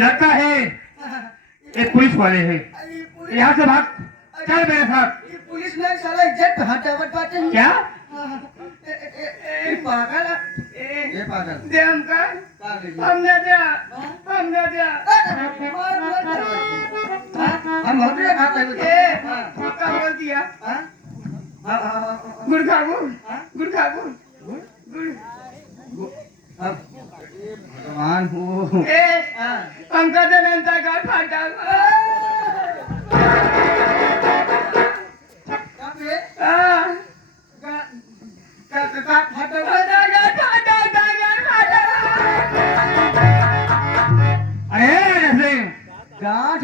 लगता है एक पुलिस वाले हैं। यहाँ से भाग चल मेरे साथ। पुलिस में साला इज्जत हटावट बात है क्या? पागल ये पागल दे हमका हमने दिया हम होटल खाता है क्या बोल दिया? गुड़ खाबू भगवान हो हमका तो नंता का फाटा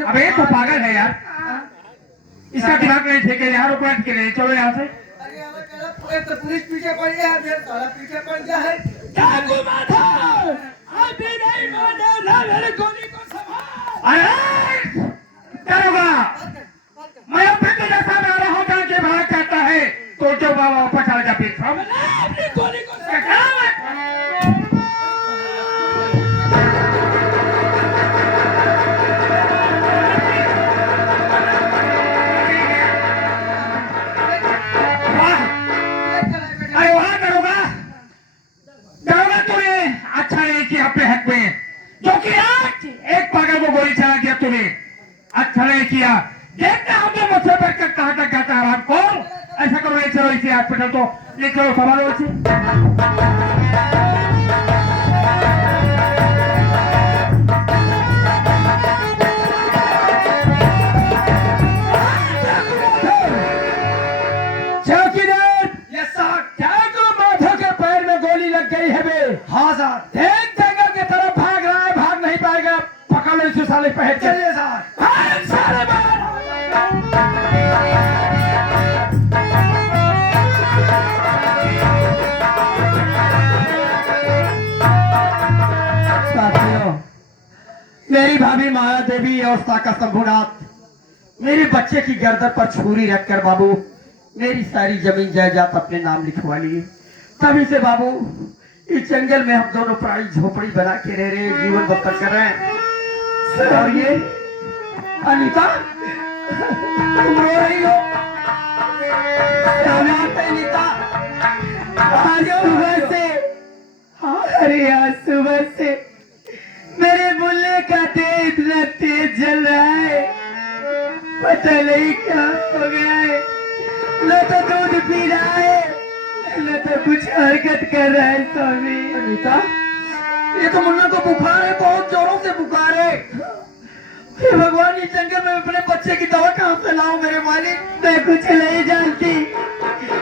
अबे तो पागल है यार, इसका दिमाग नहीं ठीक है यार। ऊपर के लिए चलो यहाँ से। एक तो पुलिस पीछे पड़ गया है, फिर साला पीछे पड़ गया है। डाकू माथा अभी नहीं माना ना मेरे गोली को संभाल। अरे करोगा मैं अपने तेरे सामने आ रहा हूँ के भाग करता है तो जो बाबा ऊपर चला जा पीछे अपनी गोली को अपने हक में, जो कि आज एक पागल को गोली चला दिया तूने, अच्छा नहीं किया। देखते हमने मुझसे बैठकर कहाँ तक जाता है आराम को। ऐसा करो नहीं, चलो इसे हॉस्पिटल तो ले चलो संभालो इसे। चौकीदार यस सर। जागो माथा के पैर में गोली लग गई है बे। हाँ सर। साले पहले चलिए सारे साथियों, मेरी भाभी माया देवी अवस्था का शंभुनाथ मेरे बच्चे की गर्दन पर छुरी रखकर बाबू मेरी सारी जमीन जायदाद अपने नाम लिखवा लिए। तभी से बाबू इस जंगल में हम दोनों पराई झोपड़ी बना के रह रहे, जीवन बसर कर रहे हैं। और ये अनीता तुम रो रही हो? अनीता सुबह से, अरे यार सुबह से मेरे बुल्ले का तेज इतना तेज जल रहा है, पता नहीं क्या हो गया है। न तो दूध पी रहा है, न तो कुछ हरकत कर रहा है स्वामी। अनीता, ये तो मुन्ना को बुखार है, बहुत जोरों से बुखार है। हे भगवान, इस जंगल में अपने बच्चे की दवा कहाँ से लाऊं मेरे मालिक? मैं कुछ नहीं जानती,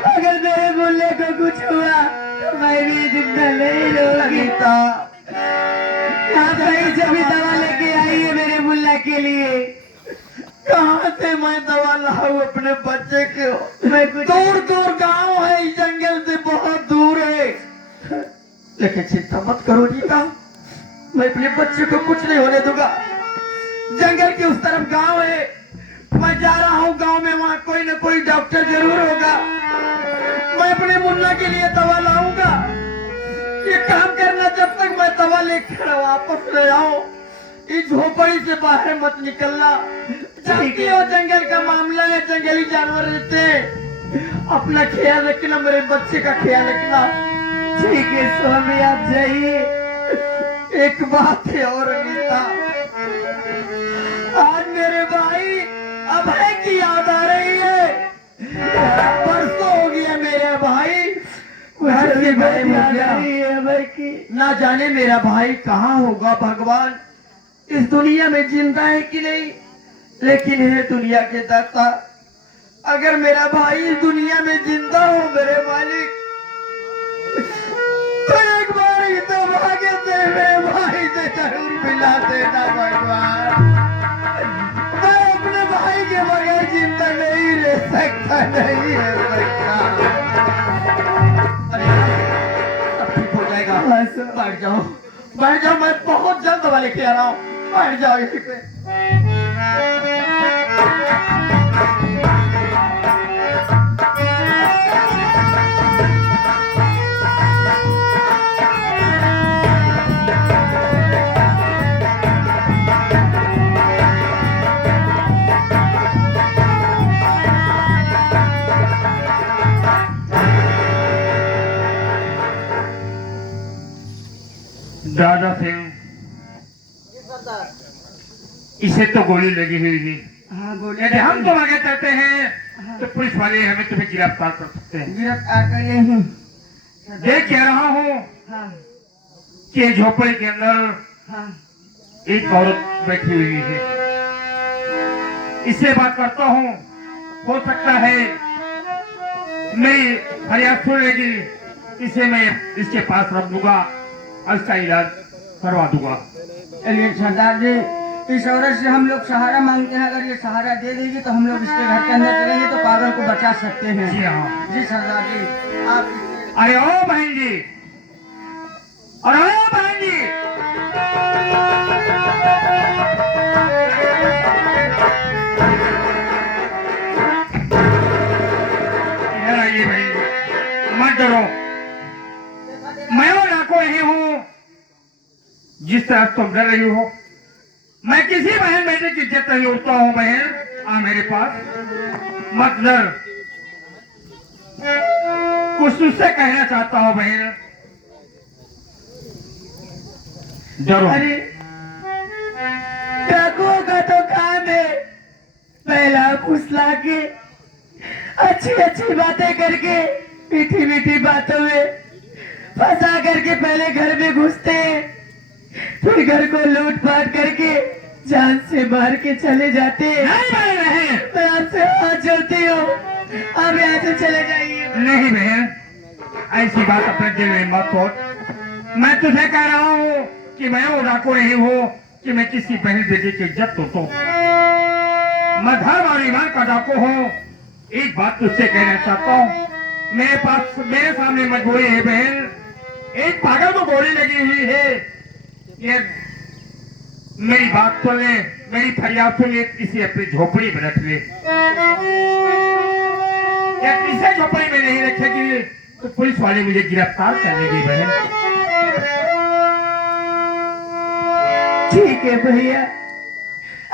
अगर मेरे मुन्ने को कुछ हुआ तो मैं भी जिंदा नहीं रहूंगी। अनीता, आप कहीं से भी दवा लेके आइए मेरे मुन्ना के लिए। कहाँ से मैं दवा लाऊं अपने बच्चे को? मैं कुछ दूर दूर गांव है, इस जंगल से बहुत दूर है। लेकिन चिंता मत करो रीता, मैं अपने बच्चे को कुछ नहीं होने दूंगा। जंगल के उस तरफ गांव है, मैं जा रहा हूँ गांव में, वहाँ कोई न कोई डॉक्टर जरूर होगा। मैं अपने मुन्ना के लिए दवा लाऊंगा। ये काम करना, जब तक मैं दवा लेकर वापस ले आऊं। इस झोपड़ी से बाहर मत निकलना। जानती हो जंगल का मामला है, जंगली जानवर रहते हैं। अपना ख्याल रखना, मेरे बच्चे का ख्याल रखना। ठीक है स्वामी, आप जाइए। एक बात है और अनीता, आज मेरे भाई अभय की याद आ रही है। परसों हो गया मेरे भाई घर से गायब हो गया। ना जाने मेरा भाई कहाँ होगा भगवान, इस दुनिया में जिंदा है कि नहीं। लेकिन है दुनिया के दाता, अगर मेरा भाई इस दुनिया में जिंदा हो मेरे मालिक, तो एक बार ही तो भाग्य से मेरे भाई से जरूर मिला देना भगवान। मैं अपने भाई के बगैर जिंदा नहीं रह सकता, नहीं रह सकता। अरे सब ठीक हो जाएगा, बैठ जाओ बैठ जाओ, मैं बहुत जल्द दवा लेके आ रहा हूँ। बैठ जाओ यहीं पे। दादा सिंह, इसे तो गोली लगी हुई थी। हाँ बोले। यदि हम तुम आगे चलते हैं तो पुलिस वाले हमें तुम्हें गिरफ्तार कर सकते हैं। गिरफ्तार कर ले हूँ। देख कह रहा हूँ हाँ कि झोपड़ी के अंदर हाँ एक औरत बैठी हुई है। इससे बात करता हूँ, हो सकता है मेरी फरियाद सुन लेगी, इसे मैं इसके पास रख दूंगा और इसका इलाज करवा दूंगा। चलिए सरदार जी, इस औरत से हम लोग सहारा मांगते हैं। अगर ये सहारा दे देगी तो हम लोग इसके घर के अंदर चलेंगे तो पागल को बचा सकते हैं। जी हाँ। जी सरदार जी, आप अरे ओ बहन जी, अरे ओ बहन जी, इधर आइए भाई, मत डरो, मैं वो लाखों नहीं हूँ जिस तरह तुम डर रही हो। मैं किसी बहन बेटे की इज्जत नहीं उठता हूँ। बहन आ मेरे पास, मत डर। कुछ तुझसे कहना चाहता हूँ बहन, डरो। अरे डाकुओं का तो काम है पहला फुसला के, अच्छी अच्छी बातें करके, मीठी मीठी बातों में फंसा करके पहले घर में घुसते हैं, फिर घर को लूट पाट करके जान से मार के चले जाते हैं। नहीं बहन, मैं आपसे हाथ जोड़ती हूँ, आप यहाँ से चले जाइए। नहीं बहन, ऐसी बात अपने दिल में मत सोच। मैं तुझे कह रहा हूँ कि मैं वो डाकू नहीं हूँ कि मैं किसी बहन बेटे की इज्जत तोड़ता हूँ। मैं धर्म और ईमान का डाकू हूँ। एक बात तुझसे कहना चाहता हूँ, मेरे सामने मजबूरी है बहन। एक पागल को गोली लगी हुई है, ये मेरी बात सुन ले, मेरी फरियाद सुन ले, इसे अपनी झोपड़ी में रख ले। या इसे झोपड़ी में नहीं रखेगी तो पुलिस वाले मुझे गिरफ्तार कर लेंगे बहन। ठीक है भैया,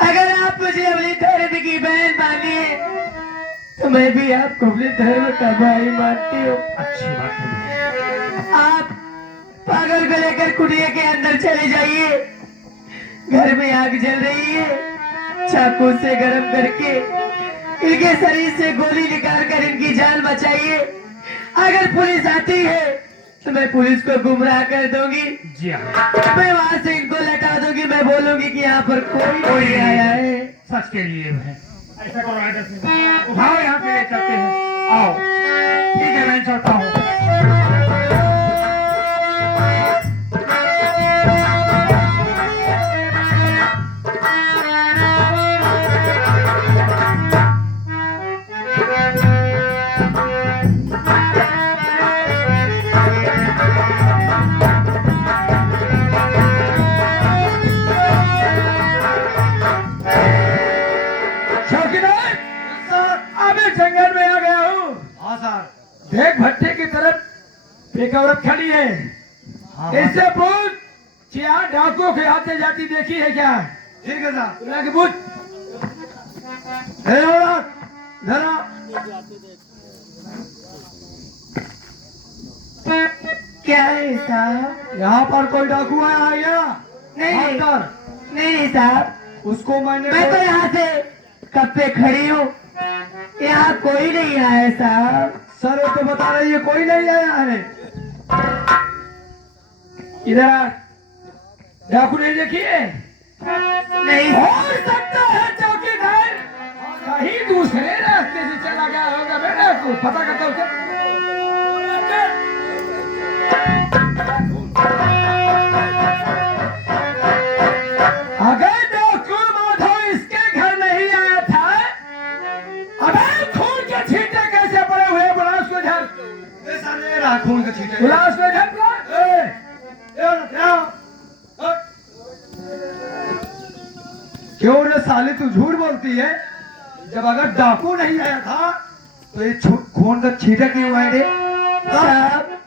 अगर आप मुझे अपनी धर्म की बहन मानिए तो मैं भी आपको अपने धर्म का भाई मानती हूँ। अच्छी बात है। आप पागल को लेकर कुटिया के अंदर चले जाइए, घर में आग जल रही है, चाकू से गरम करके इनके शरीर से गोली निकाल कर इनकी जान बचाइए। अगर पुलिस आती है तो मैं पुलिस को गुमराह कर दूंगी। जी हाँ, मैं वहां से इनको लटा दूंगी। मैं बोलूंगी कि यहाँ पर कोई नहीं आया है। सच के लिए है। ऐसा करो, राइडर से उठाओ, यहाँ से ले चलते हैं। आओ, ठीक है, मैं चलता हूँ। चौकीदार, अभी जंगल में आ गया हूँ। हाँ सर। देख भट्टे की तरफ एक औरत खड़ी है। इससे पूछ कि यहाँ डाकुओं के आते जाती देखी है क्या? ठीक है सर। बुला के पूछ। औरत, जरा क्या है साहब? यहाँ पर कोई डाकू आया है क्या? नहीं, नहीं। डॉक्टर, नहीं साहब, उसको मैंने मैं तो यहाँ से कब से खड़ी हूँ। यहाँ कोई नहीं आया है साहब। सर वो तो बता रही है कोई नहीं आया है। इधर आ। डाकू नहीं देखिए? नहीं हो सकता है चौकीदार कहीं दूसरे रास्ते से चला गया होगा। बेटा को पता करता हूँ। अगर डाकू माधव इसके घर नहीं आया था, अबे खून के छींटे कैसे पड़े हुए? बुला उसको इधर। खून के छींटे बुला उसको इधर। क्यों रे साले तू झूठ बोलती है? जब अगर डाकू नहीं आया था तो ये खून का छींटे क्यों आए रे? साहब,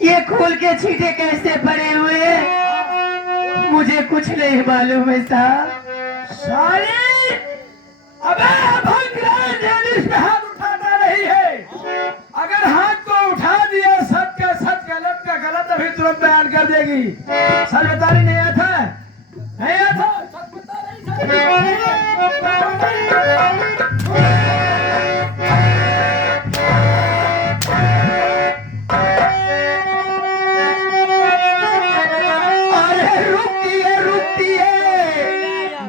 ये खोल के छींटे कैसे पड़े हुए हैं मुझे कुछ नहीं मालूम है साहब। साली, अबे भंगराज लेडीज पे हाथ उठाता नहीं है। अगर हाथ को उठा दिया सच का सच, गलत का गलत, अभी तुरंत बयान कर देगी। सच बता रही नहीं आया था? नहीं आया था? सच बता रही अरे रुकिए रुकिए,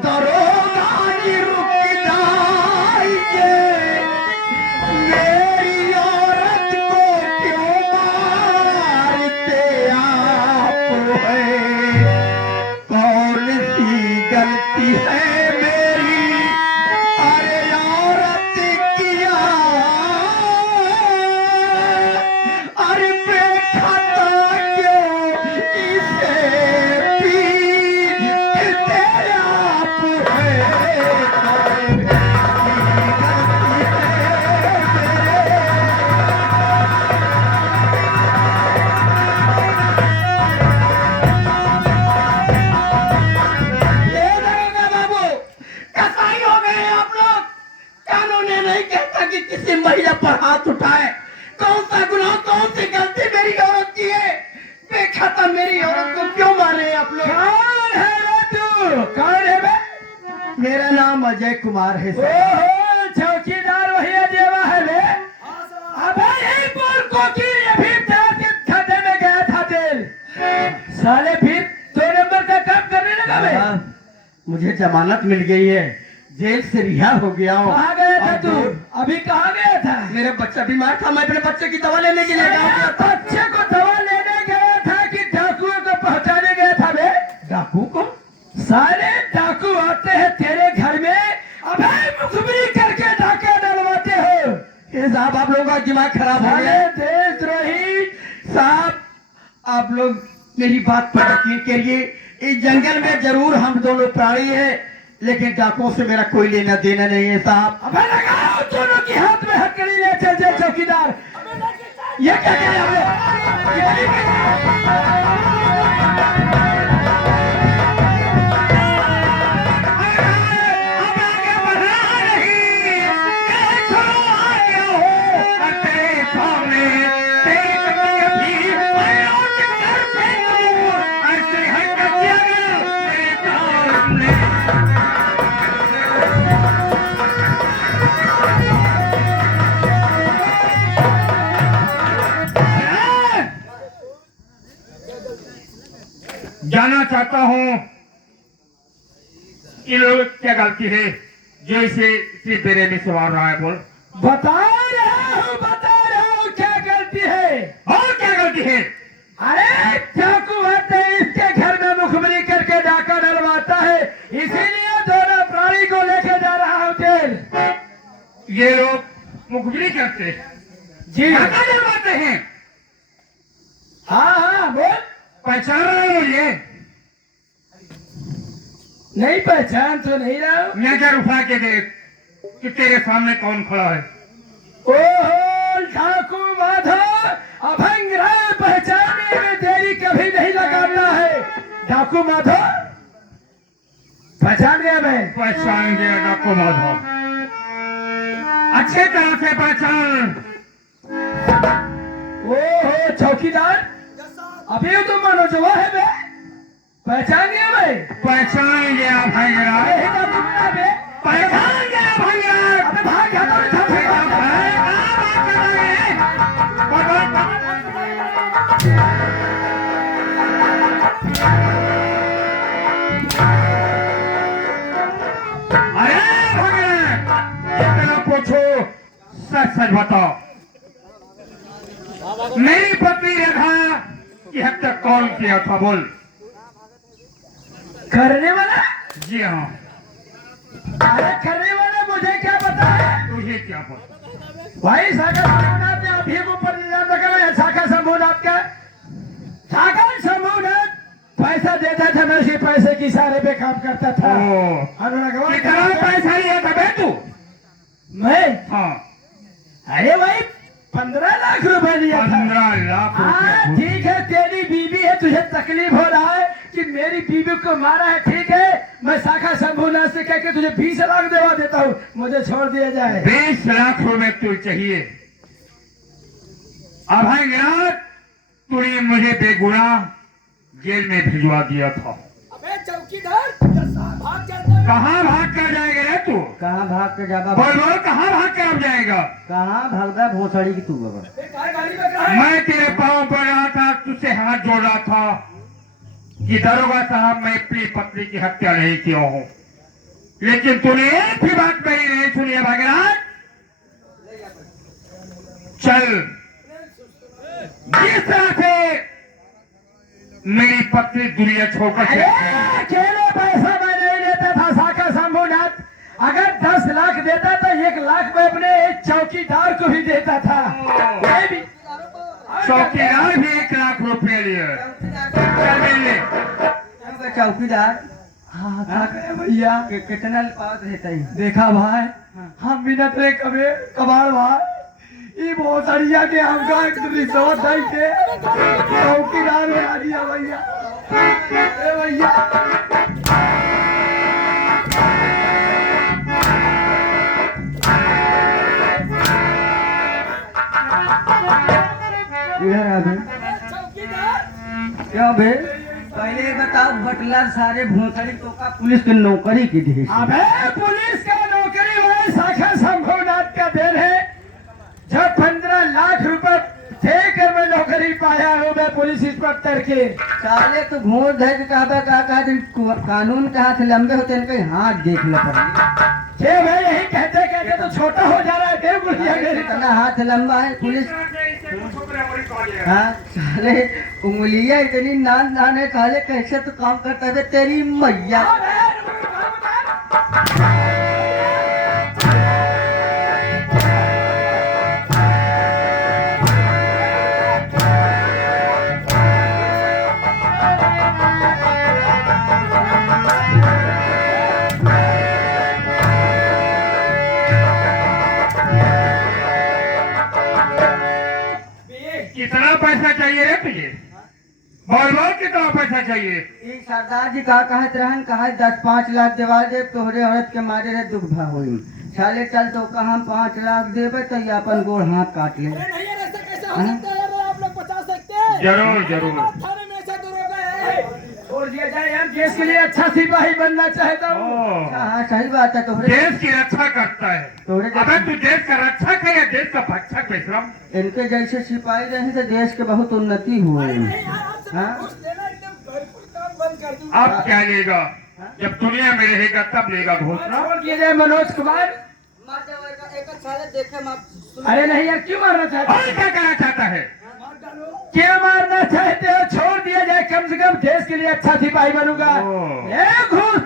दरोगा जी रुक जाइए। मेरी औरत को क्यों मारते आप है? कौन सी गलती है मेरी? अरे औरत किया, अरे बेखता क्यों इसे पीटते आप है? ये दरोगा बाबू, कसाई हो गए आप लोग। कानून ये नहीं कहता कि किसी महिला पर हाथ उठाए। कौन सा गुनाह, कौन सी गलती मेरी औरत की है? बेखता मेरी औरत को क्यों मारे आप लोग? कौन है रे तू? कौन है बे? मेरा नाम अजय कुमार है सर। ओहो, चौकीदार वही अजेवा है बे। अबे यही बोल को कि ये भी तेल के खाते में गया था तेल। साले फिर 2 नंबर का काम करने लगा बे। मुझे जमानत मिल गई है, जेल से रिहा हो गया हूँ। कहाँ गया था अब तू? अभी कहाँ गया था? मेरा बच्चा बीमार था, मैं अपने बच्चे की दवा लेने के लिए गया था। बच्चे को दवा लेने गया था कि डाकुओं को पहुंचाने गया था बे? डाकू को? सारे डाकू आते हैं तेरे घर में, अबे मुखबिरी करके डाका डलवाते हो। ये साहब आप लोगों का दिमाग खराब हो साले गया। देशद्रोही। साहब आप लोग मेरी बात पर यकीन करिए, इस जंगल में जरूर हम दोनों प्राणी हैं, लेकिन डाकुओं से मेरा कोई लेना देना नहीं है साहब। अबे लगाओ दोनों की हाथ में हथकड़ी ले चल जा चौकीदार। ये क्या कह रहे हैं हम जानना चाहता हूँ कि लोग क्या गलती है जो इसे बेरे में सवार रहा है। बोल। बता रहा हूँ क्या गलती है। और क्या गलती है? अरे चाकू आते इसके घर में मुखबरी करके डाका डलवाता है, इसीलिए दोनों प्राणी को लेके जा रहा हूँ जेल। ये लोग मुखबिरी करते हैं, जी डाका डलवाते हैं। हाँ बोल। पहचान रहे हो मुझे? नहीं पहचान तो नहीं रहा हूँ। नजर उठा के देख कि तेरे सामने कौन खड़ा है। ओहो ठाकू माधव, अभंग राय पहचानने में देरी कभी नहीं लगाना है। ठाकू माधव पहचान गया मैं। पहचान गया डाकू माधव, अच्छे तरह से पहचान। ओहो चौकीदार, अभी तो मनोजवा है बे, पहचान गया मैं। पहचान गया भंगरा, यही डाकू मेरा बे। पहचान गया भंगरा। अबे भाग गया तो इधर से भाग गया। अरे भंगरा, जितना पूछो सच सच बताओ। मेरी पत्नी रेखा की हत्या कौन किया था? बोल। करने वाला? जी हाँ। अरे करने वाला मुझे क्या पता है। तुझे क्या पता? भाई शाखा शंभूनाथ ने अभी को परिणाम लगा है। शाखा शंभूनाथ का, शाखा शंभूनाथ पैसा देता था, मैं उसी पैसे की इशारे पे काम करता था। कितना पैसा लिया था बे तू? मैं? हाँ, अरे भाई 15 लाख रुपए लिया था। 15 लाख हाँ रुपए। ठीक है, तेरी बीवी है, तुझे तकलीफ हो रहा है कि मेरी बीवी को मारा है, ठीक है। मैं शाखा शंभूनाथ से कह के तुझे 20 लाख देवा देता हूँ, मुझे छोड़ दिया जाए। 20 लाख रुपए तू चाहिए? अभय तूने मुझे बेगुनाह जेल में भिजवा दिया था। अबे चौकीदार, भाग जाता है। कहाँ भाग कर जाएगा रे तू? कहाँ भाग के जाबा? बोल बोल, कहाँ भाग कर अब जाएगा? कहाँ भागदा भोसड़ी की तू बाबा? गाड़ी में कहा है? मैं तेरे पाँव पर रहा था, तुझसे हाथ जोड़ रहा था कि दरोगा साहब मैं अपनी पत्नी की हत्या नहीं किया हूँ, लेकिन तूने एक भी बात मेरी नहीं सुनी है भागीरथ। चल, जिस तरह से मेरी पत्नी दुनिया छोड़कर अरे अकेले पैसा मैं नहीं देता था शाखा शंभूनाथ। अगर 10 लाख देता तो 1 लाख मैं अपने चौकीदार को भी देता था। ये भी चौकीदार भी 1 लाख रुपए लिए। चल मिल ले। चौकीदार हाँ क्या करे भैया, कितना पास रहता है? देखा भाई, हम बिना तेरे कबे कबाड़ भाई, ये बहुत अड़िया के हमका एक रिसोर्ट है के चौकीदार में आ दिया भैया। ए भैया इधर आ बे। क्या बे? पहले बताओ, बटलर सारे भोसड़ी तो का पुलिस की नौकरी की दी? अबे पुलिस का नौकरी वाले शाखा शंभूनाथ का देन है। जब 15 लाख रुपए देकर मैं नौकरी पाया हूँ मैं पुलिस इंस्पेक्टर के। साले तो घोर धर के कहा कानून कहाँ से लंबे होते हैं, कहीं हाथ देख लो पड़े। ये भाई यही कहते कहते तो छोटा हो जा रहा है। देव गुड़िया मेरी इतना हाथ लंबा है पुलिस। हाँ साले उंगलियां इतनी नान नान है, साले कैसे तो काम करता है तेरी मैया। कितना पैसा चाहिए रे तुझे? बोल बोल, कितना पैसा चाहिए? ये सरदार जी का कहत रहन, कहा 10-5 लाख देवा दे, तोहरे औरत के मारे रे दुख भा होई। साले चल तो कहा 5 लाख देवे तो ये अपन गोड़ हाथ काट ले। नहीं यार, ऐसा कैसे हो सकता है यार, आप लोग बचा सकते हैं। जरूर जरूर। थाने में ऐसा दरोगा है। छोड़ दिया जाए यार, देश के लिए अच्छा सिपाही बनना चाहता हूँ। ओ, हाँ सही बात है। तोहरे देश की रक्षा करता है। तोहरे अबे तू देश का रक्षक है या देश का भक्षक बेशरम? इनके जैसे सिपाही रहे तो देश के बहुत उन्नति हुए। हाँ अब क्या लेगा? जब दुनिया में रहेगा तब लेगा घोषणा। छोड़ दिया जाए मनोज कुमार। अरे नहीं यार, क्यों मारना चाहते और क्या करना चाहता है? क्यों मारना चाहते हो? छोड़ दिया जाए, कम से कम देश के लिए अच्छा सिपाही बनूंगा। घूस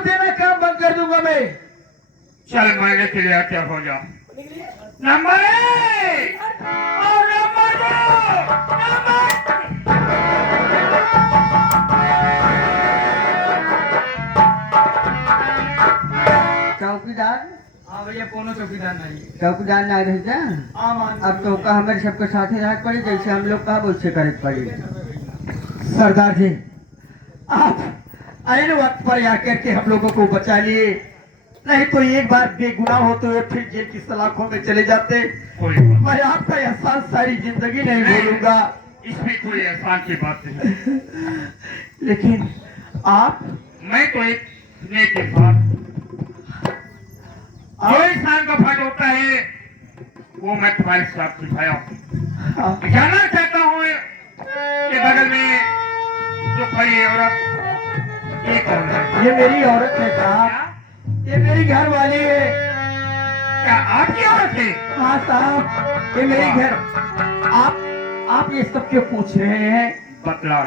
देना काम बंद कर दूंगा मैं। चल मरने के लिए क्या हो जा। नंबर 1 और नंबर 2। चौकीदार हाँ भैया, कोनो चौकीदार नहीं। चौकीदार ना रह जा। अब तो का हमारे सबके साथ ही रहना पड़ी, जैसे हम लोग का वैसे करे पड़ी। सरदार जी, आप आए वक्त पर आकर के हम लोगों को बचा लिए, नहीं तो एक बार बेगुनाह होते हुए फिर जेल की सलाखों में चले जाते। कोई बात मैं आपका एहसान सारी जिंदगी नहीं भूलूंगा। इसमें कोई एहसान की बात नहीं। लेकिन आप मैं तो एक नेक इंसान, जो इंसान का फर्ज होता है वो मैं तुम्हारे साथ सिखाया हूँ। हाँ, जानना चाहता हूँ कि बगल में जो खड़ी है औरत, ये कौन है? ये मेरी औरत है साहब, ये मेरी घर वाली है। क्या आपकी औरत है? हाँ साहब, ये मेरी घर। आप ये सब क्यों पूछ रहे हैं? बतला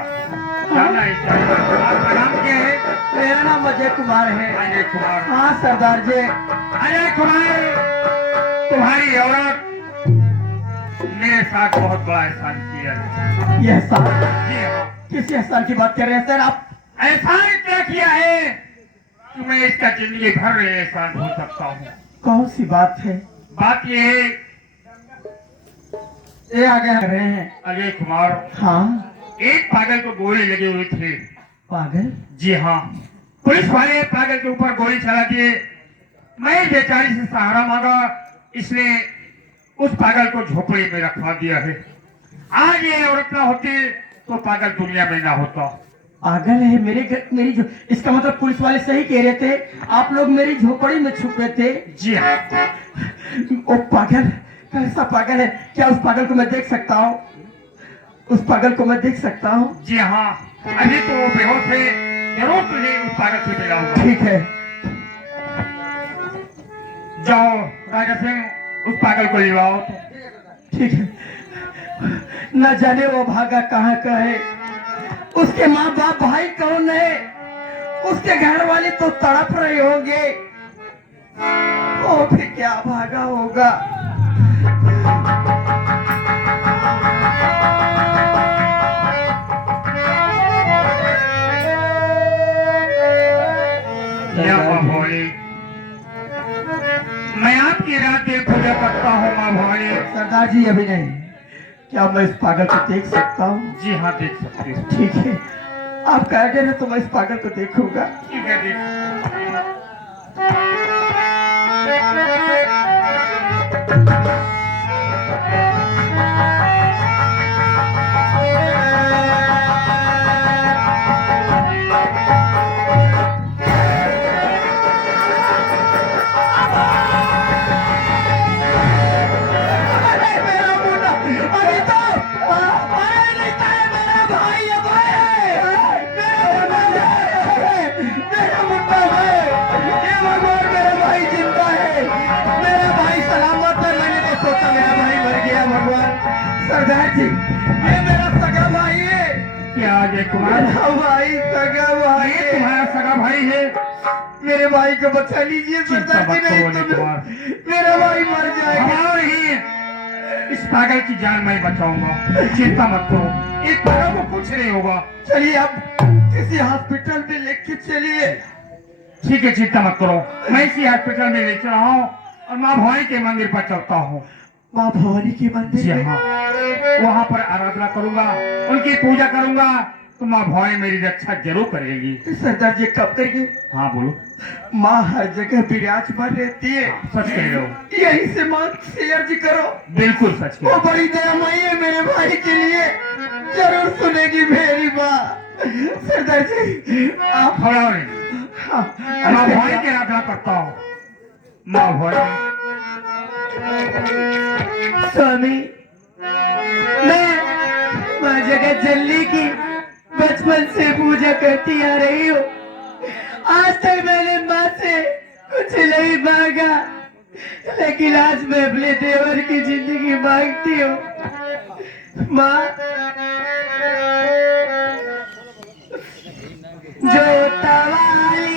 जानना है चाहिए। आपका नाम क्या है? मेरा नाम अजय कुमार है। अजय कुमार। हाँ सरदार जी। अजय कुमार, तुम्हारी औरत मेरे साथ बहुत बड़ा एहसान किया है। यह साहब जी हाँ, किस एहसान की बात कर रहे हैं सर आप? एहसान क्या किया है कि मैं इसका जिंदगी भर एहसान हो सकता हूँ। कौन सी बात है? बात ये है ये आगे कर रहे हैं। अजय कुमार, हाँ, एक पागल को गोली लगी हुई थी। पागल? जी हाँ, पुलिस वाले पागल के ऊपर गोली चला दिए। मैं बेचारी से सहारा मांगा, इसने उस पागल को झोपड़ी में रखवा दिया है। आज ये औरत ना होती तो पागल दुनिया में ना होता। पागल है मेरे घर, मेरी जो, इसका मतलब पुलिस वाले सही कह रहे थे, आप लोग मेरी झोपड़ी में छुपे थे। जी हाँ। ओ पागल, कैसा पागल है? क्या उस पागल को मैं देख सकता हूँ? उस पागल को मैं देख सकता हूँ? जी हाँ, अभी तो वो बेहोश है, जरूर तुझे उस पागल से मिलाऊंगा। ठीक है। जाओ राजा सिंह, उस पागल को लिवाओ। ठीक है। न जाने वो भागा कहाँ का है, उसके माँ बाप भाई कौन है, उसके घर वाले तो तड़प रहे होंगे। ओ फिर क्या भागा होगा? या माँ भोली, मैं आपकी रात दिन पूजा करता हूँ माँ भोली। सरदार जी अभी नहीं, क्या मैं इस पागल को देख सकता हूँ? जी हाँ, देख सकते हो। ठीक है, आप कह रहे हैं तो मैं इस पागल को देखूंगा। ठीक है, देख। अरे मेरा मुन्ना, अभी तो अरे नहीं था, मेरा भाई है, मेरा मुन्ना है, ये भगवान मेरा भाई जिंदा है, मेरा भाई सलामत है। मैंने तो सोचा मेरा भाई मर गया। भगवान, सरदार जी ये मेरा सगा भाई है। क्या अजय कुमार, मेरा भाई, सगा भाई ये है। तुम्हारा सगा भाई है? मेरे भाई को बचा लीजिए चिंता सरदार जी, मत नहीं करो अजय तो कुमार। मेरा भाई मर जाएगा। और ही इस पागल की जान मैं बचाऊंगा, चिंता मत करो, इस पागल को कुछ नहीं होगा। चलिए अब किसी हॉस्पिटल में लेके चलिए। ठीक है, चिंता मत करो, मैं इसी हॉस्पिटल में ले चला हूँ और माँ भवानी के मंदिर पर चलता हूँ। माँ भवानी के जी मंदिर में? हाँ, वहाँ पर आराधना करूंगा, उनकी पूजा करूंगा, तो माँ भवानी मेरी रक्षा जरूर करेगी। सरदार जी कब तक? हाँ बोलो। माँ हर जगह विराजमान रहती है, सच कह रहे हो, यही से माँ से अर्ज करो। बिल्कुल सच कह वो रहे हो। बड़ी दयामयी है मेरे भाई के लिए, जरूर सुनेगी मेरी माँ। सरदार जी आप खड़ा नहीं, हाँ, माँ भवानी की आराधना करता हूँ। माँ भवानी, स्वामी मैं जगह जल्दी की बचपन से पूजा करती आ रही हूँ। आज तक मैंने माँ से कुछ नहीं मांगा, लेकिन आज मैं अपने देवर की जिंदगी मांगती हूँ। माँ,